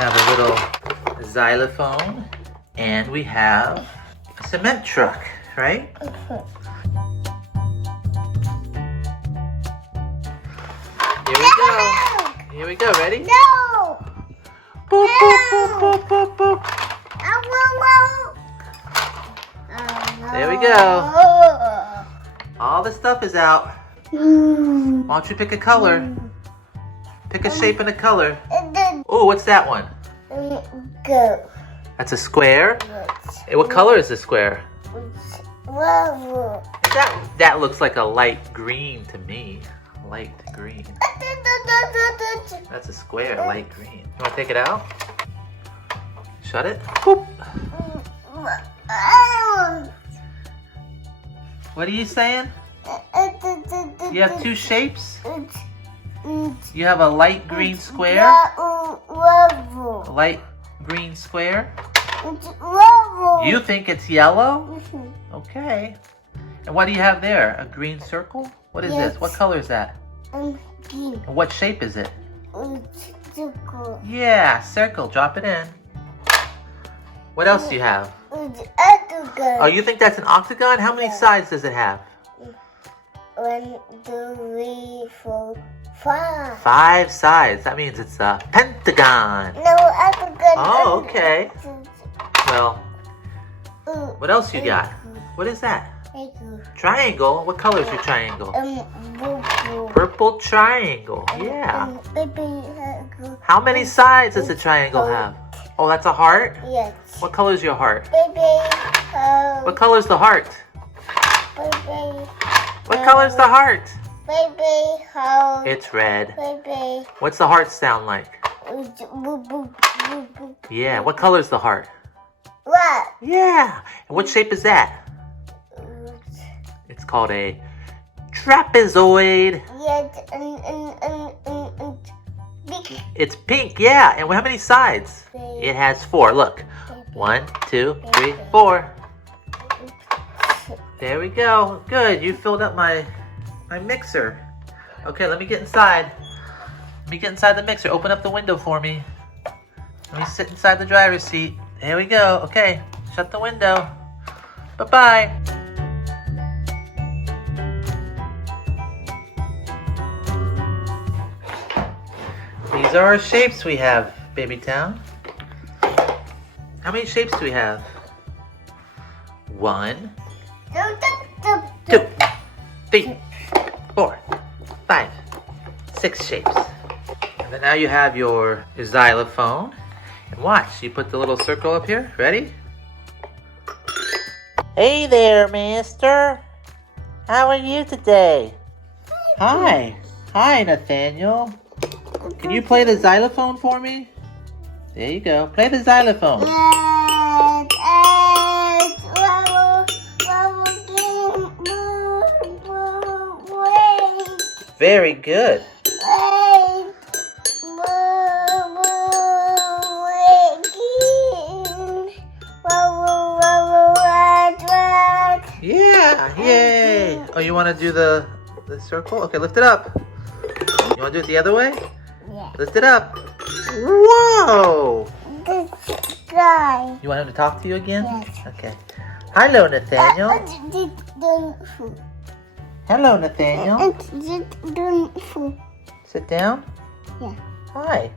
have a little xylophone, and we have a cement truck, right? Here we go. Here we go. Ready? No! Boop, boop, boop, boop, boop, boop. There we go. All the stuff is out. Why don't you pick a color? Pick a shape and a color. Oh, what's that one? Go. That's a square. Hey, what color is the square? That looks like a light green to me. Light green. That's a square, light green. You want to take it out? Shut it. Boop. What are you saying? You have two shapes? You have a light green square? A light green square? You think it's yellow? Okay. And what do you have there? A green circle? What is this? What color is that? Green. And what shape is it? Circle. Yeah, circle. Drop it in. What else do you have? Oh, you think that's an octagon? How many sides does it have? 1, 2, 3, 4, 5. 5 sides. That means it's a pentagon. No, octagon. Oh, okay. Well, what else you got? What is that? Triangle? What color is your triangle? Purple triangle. Yeah. How many sides does the triangle have? Oh, that's a heart? Yes. What color is your heart? Baby, What color is the heart? baby, What color is the heart? baby, how? It's red. Baby, What's the heart sound like? Yeah. What color is the heart? What? Yeah. And what shape is that? It's called a trapezoid. Yes, big. It's pink, yeah. And how many sides? It has 4. Look. 1, 2, 3, 4. There we go. Good. You filled up my mixer. Okay, let me get inside. Let me get inside the mixer. Open up the window for me. Let me sit inside the driver's seat. There we go. Okay. Shut the window. Bye-bye. These are our shapes we have, Babytown. How many shapes do we have? 1, 2, 3, 4, 5, 6 shapes. And then now you have your xylophone. And watch, you put the little circle up here. Ready? Hey there, mister. How are you today? Hi. Hi, Nathaniel. Can you play the xylophone for me? There you go. Play the xylophone. Very good. Yeah, yay. Oh, you want to do the circle? Okay, lift it up. You want to do it the other way? Yeah. Lift it up. Whoa! This guy. You want him to talk to you again? Yes. Okay. Hello, Nathaniel. Food. Hello, Nathaniel. Food. Sit down. Yeah. Hi.